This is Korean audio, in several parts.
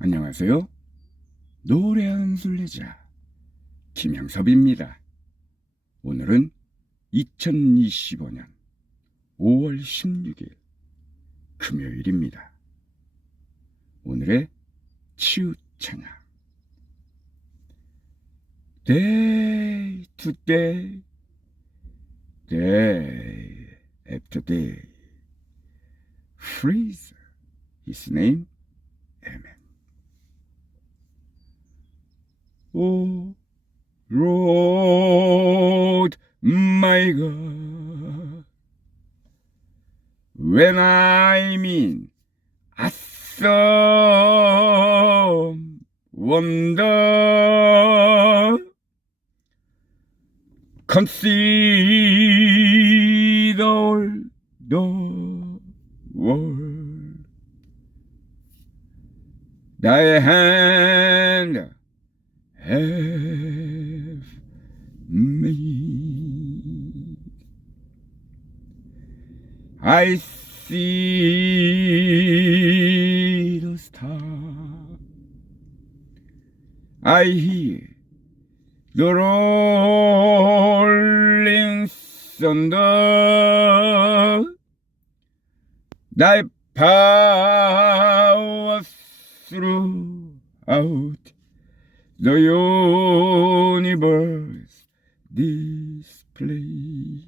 안녕하세요. 노래하는 순례자 김영섭입니다. 오늘은 2025년 5월 16일 금요일입니다. 오늘의 찬양 Day to day, day after day, praise His name. Amen. Lord, my God, when I'm in awesome wonder, consider the world. Thy hand have I see the star. I hear the rolling thunder. Thy power throughout the universe display.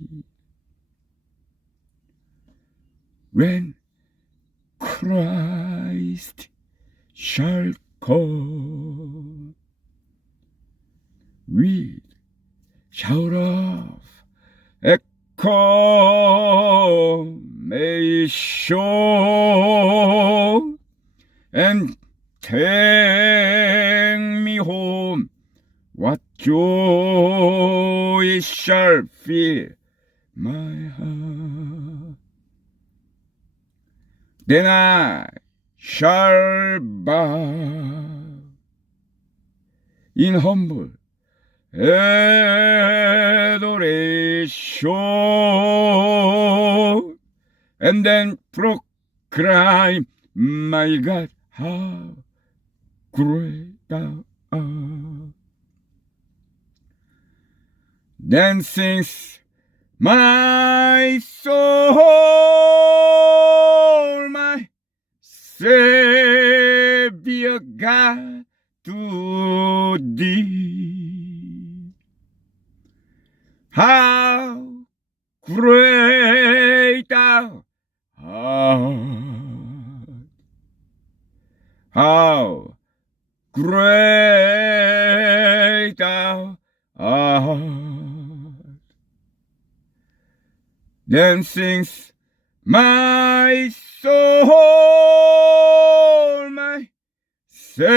When Christ shall come with shout of acclamation and take me home. What joy shall fill my heart. Then I shall bow in humble adoration and then proclaim, My God, how great thou art. Then sings my soul, Savior God to. How great thou art. How great thou art. Then sings my soul, my Savior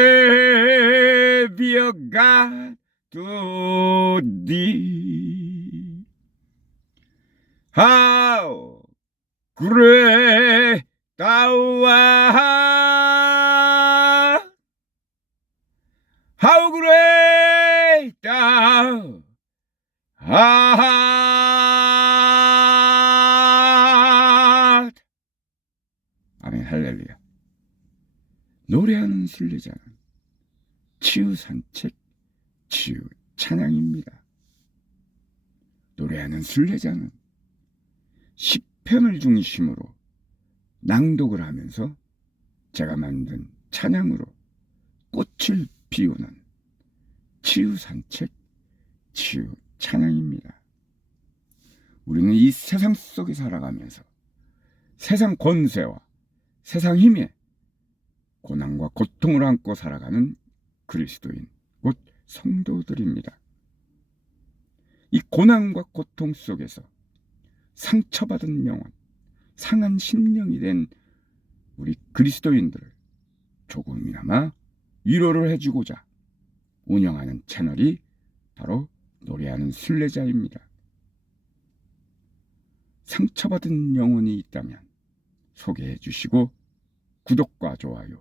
God to thee. How great 노래하는 순례자는 치유 산책, 치유 찬양입니다. 노래하는 순례자는 시편을 중심으로 낭독을 하면서 제가 만든 찬양으로 꽃을 피우는 치유 산책, 치유 찬양입니다. 우리는 이 세상 속에 살아가면서 세상 권세와 세상 힘에 고난과 고통을 안고 살아가는 그리스도인, 곧 성도들입니다. 이 고난과 고통 속에서 상처받은 영혼, 상한 심령이 된 우리 그리스도인들을 조금이나마 위로를 해주고자 운영하는 채널이 바로 노래하는 순례자입니다. 상처받은 영혼이 있다면 소개해 주시고 구독과 좋아요,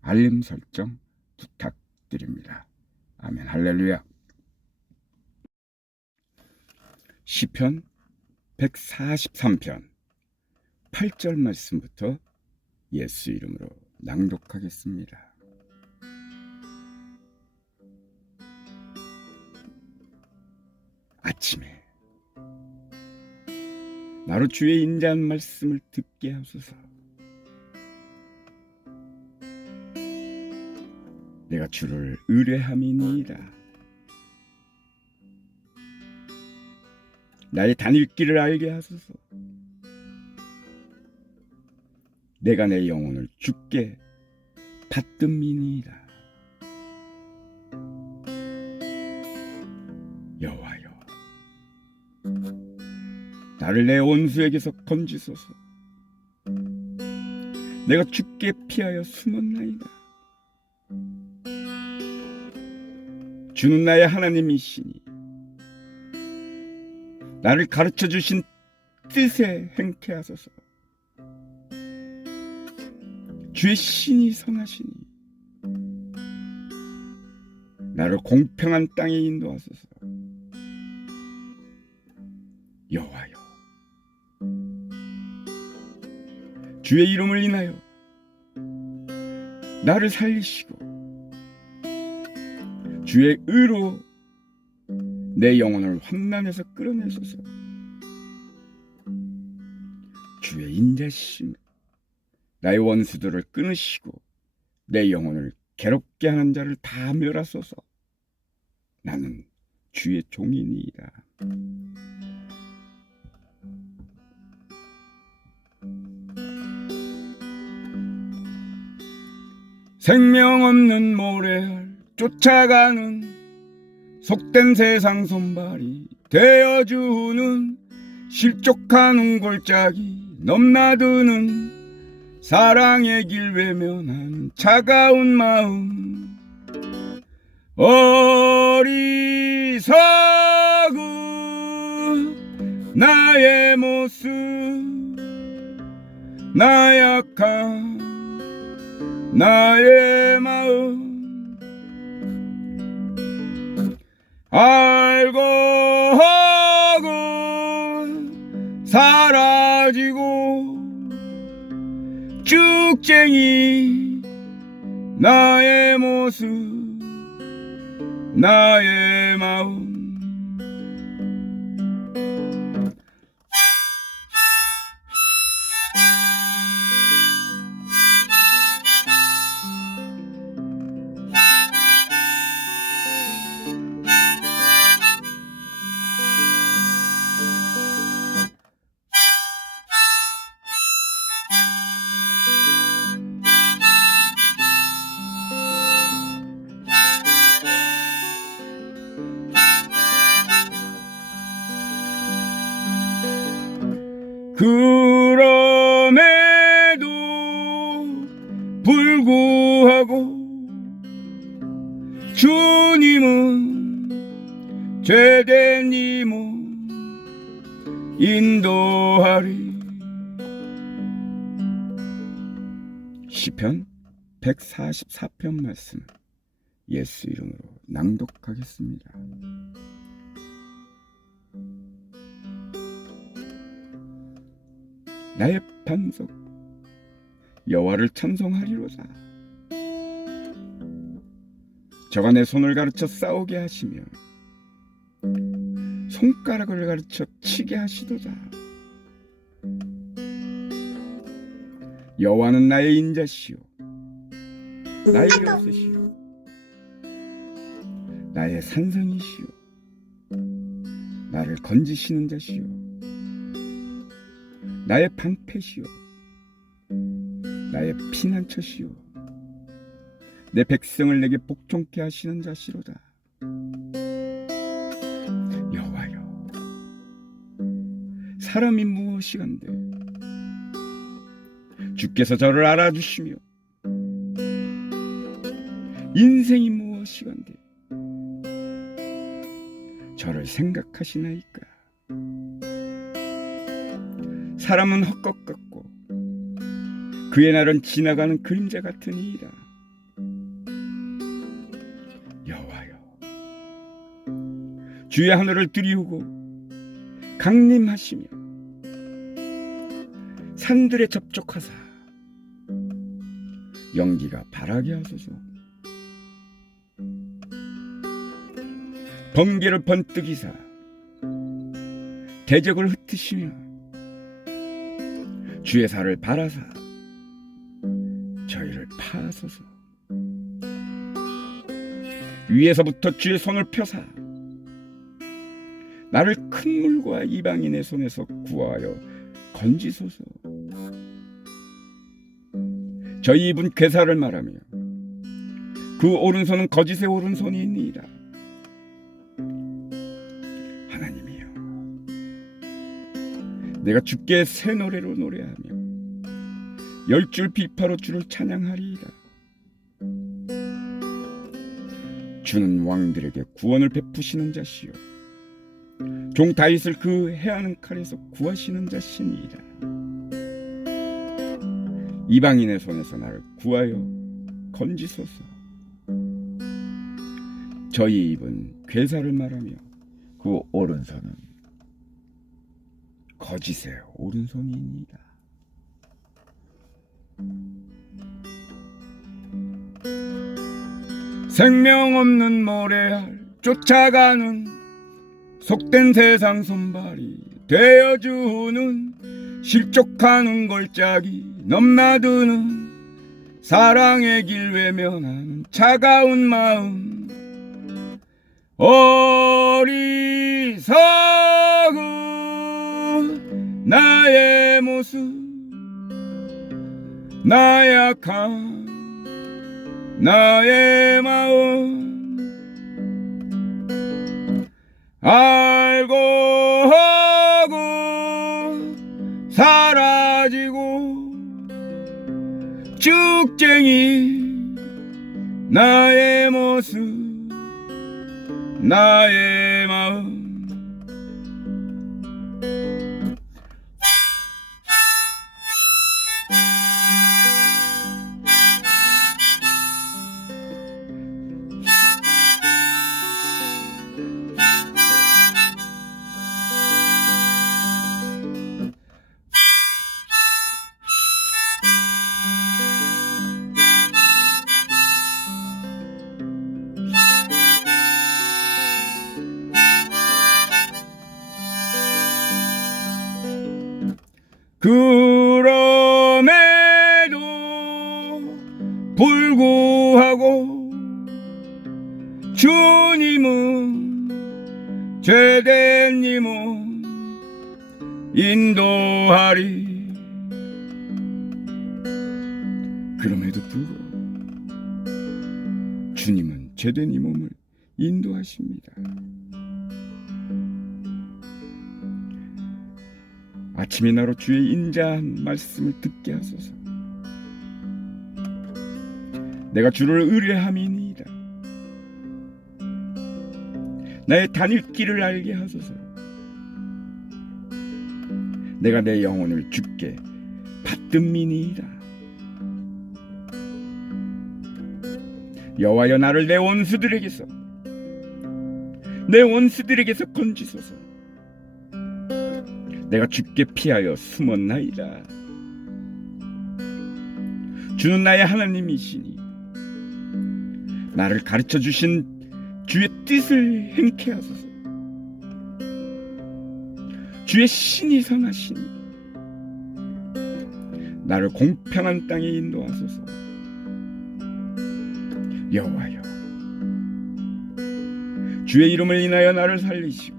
알림 설정 부탁드립니다. 아멘 할렐루야. 시편 143편 8절 말씀부터 예수 이름으로 낭독하겠습니다. 아침에 나로 주의 인자한 말씀을 듣게 하소서. 내가 주를 의뢰함이니이다. 나의 다닐 길을 알게 하소서. 내가 내 영혼을 주께 받듭니이다. 여호와여, 나를 내 원수에게서 건지소서. 내가 주께 피하여 숨었나이다. 주는 나의 하나님이시니 나를 가르쳐 주신 뜻에 행케 하소서. 주의 신이 선하시니 나를 공평한 땅에 인도하소서. 여호와여, 주의 이름을 인하여 나를 살리시고 주의 의로 내 영혼을 환난에서 끌어내소서. 주의 인자심 나의 원수들을 끊으시고 내 영혼을 괴롭게 하는 자를 다 멸하소서. 나는 주의 종이니이다. 생명 없는 모래알 쫓아가는 속된 세상 손발이 되어주는 실족한 골짜기 넘나드는 사랑의 길 외면한 차가운 마음. 어리석은 나의 모습 나약한 나의 알고 하고 사라지고 쭉쟁이 나의 모습 나의 주님은 죄된 이몸 인도하리 시편 144편 말씀 예수 이름으로 낭독하겠습니다. 나의 반석 여호와를 찬송하리로다. 저가 내 손을 가르쳐 싸우게 하시며 손가락을 가르쳐 치게 하시도다. 여호와는 나의 인자시요 나의 여섯이요 나의 산성이시요 나를 건지시는 자시요 나의 방패시요 나의 피난처시요 내 백성을 내게 복종케 하시는 자시로다. 여호와여 사람이 무엇이간데 주께서 저를 알아주시며 인생이 무엇이간데 저를 생각하시나이까? 사람은 헛것 같고 그의 날은 지나가는 그림자 같으니이다. 주의 하늘을 들이우고 강림하시며 산들에 접촉하사 연기가 바라게 하소서. 번개를 번뜩이사 대적을 흩으시며 주의 살을 바라사 저희를 파소서 위에서부터 주의 손을 펴사 나를 큰 물과 이방인의 손에서 구하여 건지소서. 저희 입은 괴사를 말하며 그 오른손은 거짓의 오른손이니이다. 하나님이여 내가 주께 새 노래로 노래하며 열 줄 비파로 주를 찬양하리이다. 주는 왕들에게 구원을 베푸시는 자시요 종 다윗을 그 해하는 칼에서 구하시는 자시니이다 이방인의 손에서 나를 구하여 건지소서 저희 입은 괴사를 말하며 그 오른손은 거짓의 오른손이니이다. 생명 없는 모래알 쫓아가는 속된 세상 손발이 되어주는 실족하는 걸작이 넘나드는 사랑의 길 외면하는 차가운 마음. 어리석은 나의 모습 나약한 나의 마음 알고 하고 사라지고 쭉쟁이 나의 모습 나의 마음 그럼에도 불구하고 주님은 제대님은 인도하리 그럼에도 불구하고 주님은 이 몸을 인도하십니다. 아침이 나로 주의 인자한 말씀을 듣게 하소서. 내가 주를 의뢰함이니이다. 나의 다닐 길을 알게 하소서. 내가 내 영혼을 주께 받듭니니이다. 여호와여 나를 내 원수들에게서 내 원수들에게서 건지소서. 내가 죽게 피하여 숨었나이다. 주는 나의 하나님이시니 나를 가르쳐 주신 주의 뜻을 행케 하소서. 주의 신이 선하시니 나를 공평한 땅에 인도하소서. 여호와여, 주의 이름을 인하여 나를 살리시고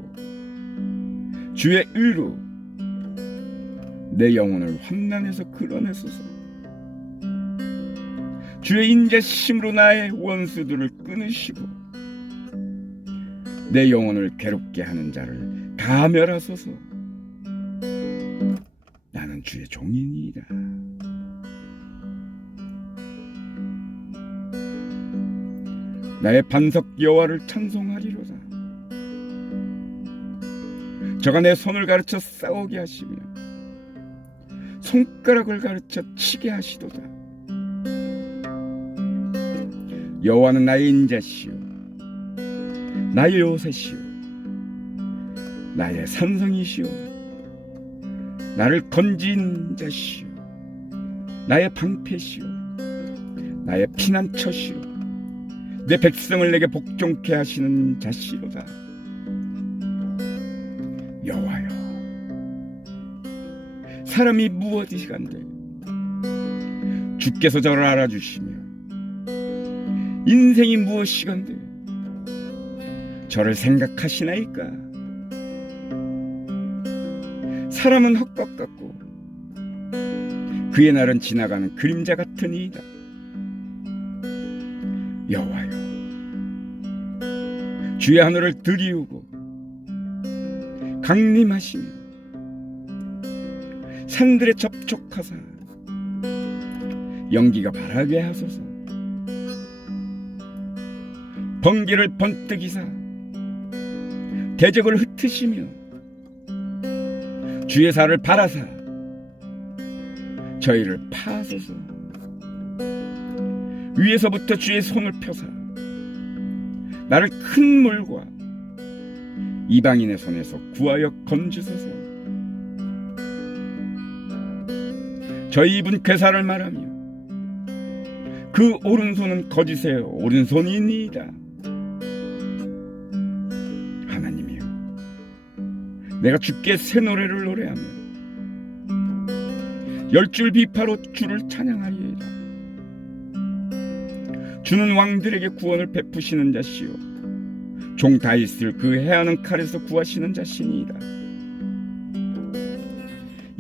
주의 의로 내 영혼을 환난에서 끌어내소서. 주의 인자심으로 나의 원수들을 끊으시고 내 영혼을 괴롭게 하는 자를 가멸하소서. 나는 주의 종이니이다. 나의 반석 여호와를 찬송하리로다. 저가 내 손을 가르쳐 싸우게 하시며 손가락을 가르쳐 치게 하시도다. 여호와는 나의 인자시요 나의 요새시요 나의 산성이시요 나를 건진 자시요 나의 방패시요 나의 피난처시요 내 백성을 내게 복종케 하시는 자시로다. 사람이 무엇이간데 주께서 저를 알아주시며 인생이 무엇이간데 저를 생각하시나이까? 사람은 헛것 같고 그의 날은 지나가는 그림자 같으니이다. 여호와여 주의 하늘을 들이우고 강림하시며 산들에 접촉하사 연기가 바라게 하소서. 번개를 번뜩이사 대적을 흩으시며 주의 살을 바라사 저희를 파소서. 위에서부터 주의 손을 펴사 나를 큰 물과 이방인의 손에서 구하여 건지소서 저희 입은 괴사를 말하며 그 오른손은 거짓의 오른손이니이다. 하나님이여 내가 주께 새 노래를 노래하며 열 줄 비파로 주를 찬양하리이다. 주는 왕들에게 구원을 베푸시는 자시요 종 다윗을 그 해하는 칼에서 구하시는 자신이다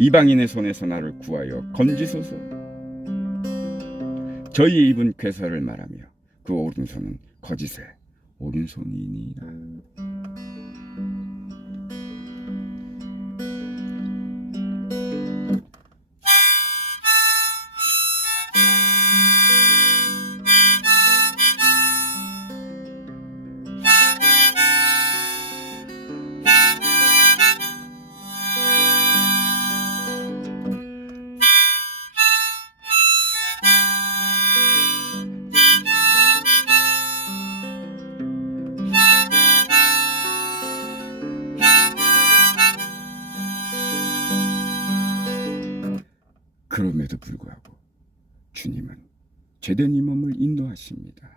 이방인의 손에서 나를 구하여 건지소서. 저희의 입은 괴사를 말하며 그 오른손은 거짓의 오른손이니이 이 몸을 인도하십니다.